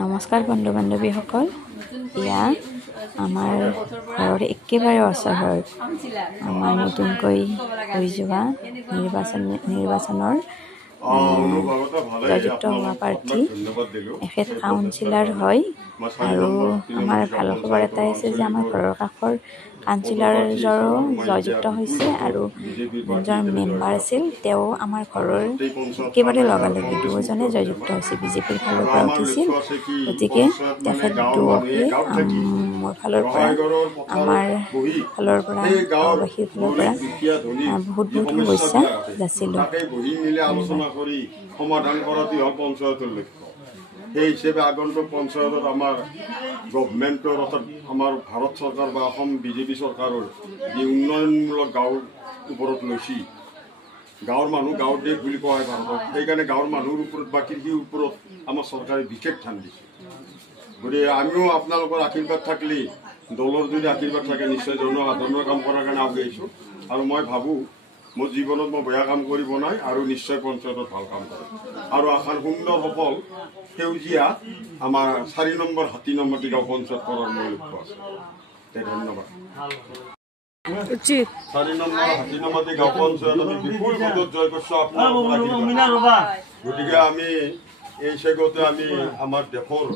নমস্কাৰ বন্ধু বান্ধৱীসকল, এয়া আমাৰ ঘৰৰ একেবাৰে ওচৰৰ আমাৰ নতুনকৈ হৈ যোৱা নিৰ্বাচনৰ জয়যুক্ত হোৱা প্ৰাৰ্থী এখেত কাউন্সিলাৰ হয়। আৰু আমাৰ ভাল খবৰ এটাই আছে যে আমাৰ ঘৰৰ কাষৰ কাউন্সিলাৰজৰো জয়যুক্ত হৈছে আৰু যোনজন মেম্বাৰ আছিল তেওঁ আমাৰ ঘৰৰ একেবাৰে লগালগি দুজনে জয়যুক্ত হৈছে। বিজেপিৰ ফালৰ পৰা উঠিছিল, গতিকে তেখেত দুয়োকে মোৰ ফালৰ পৰা আমাৰ ফালৰ পৰা গাঁওবাসীৰ ফালৰ পৰা বহুত বহুত শুভেচ্ছা যাচিলোঁ। সমাধান কৰাটো হ'ল পঞ্চায়তৰ লক্ষ্য। সেই হিচাপে আগন্তুক পঞ্চায়তত আমাৰ গভমেণ্টৰ অৰ্থাৎ আমাৰ ভাৰত চৰকাৰ বা অসম বিজেপি চৰকাৰৰ যি উন্নয়নমূলক গাঁৱৰ ওপৰত লৈছে, গাঁৱৰ মানুহ গাঁৱৰ দেশ বুলি কোৱা হয় ভাৰতত, সেইকাৰণে গাঁৱৰ মানুহৰ ওপৰত বা কৃষিৰ ওপৰত আমাৰ চৰকাৰে বিশেষ ধ্যান দিছে। গতিকে আমিও আপোনালোকৰ আশীৰ্বাদ থাকিলে, দলৰ যদি আশীৰ্বাদ থাকে, নিশ্চয় জনসাধাৰণৰ কাম কৰাৰ কাৰণে আগবাঢ়িছোঁ। আৰু মই ভাবোঁ মোৰ জীৱনত মই বেয়া কাম কৰিব নাই আৰু নিশ্চয় পঞ্চায়তত ভাল কাম কৰিম। আৰু এখন সুন্দৰ সফল সেউজীয়া আমাৰ 4 নম্বৰ হাতী নম্বৰ গাঁও পঞ্চায়ত কৰাৰ মোৰ লক্ষ্য আছে। ধন্যবাদ। 4 নম্বৰ হাতী নম্বৰ গাঁও পঞ্চায়ত আমি বিপুল ভোটত জয় কৰিছোঁ আপোনালোকৰ। গতিকে আমি এই চেগতে আমি আমাৰ দেশৰ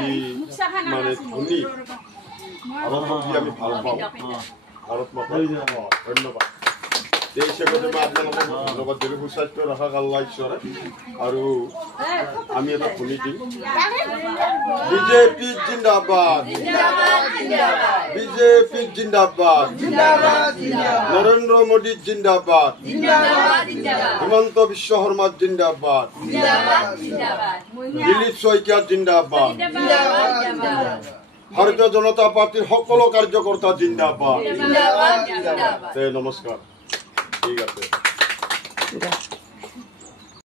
যি মানে ধনী ভাৰতক আমি ভাল পাওঁ, ভাৰত মাতা ধন্যবাদ। এই চেগতে মই আপোনালোকক ধন্যবাদ দিলোঁ। সুস্বাস্থ্য ৰখাক আল্লাহ ঈশ্বৰে। আৰু আমি এটা শুনি দিম, বিজেপি জিন্দাবাদ, বিজেপি জিন্দাবাদ, নৰেন্দ্ৰ মোদী জিন্দাবাদ, হিমন্ত বিশ্ব শৰ্মা জিন্দাবাদ, দিলীপ শইকীয়া জিন্দাবাদ, ভাৰতীয় জনতা পাৰ্টিৰ সকলো কাৰ্যকৰ্তা জিন্দাবাদ। নমস্কাৰ। ঠিক আছে।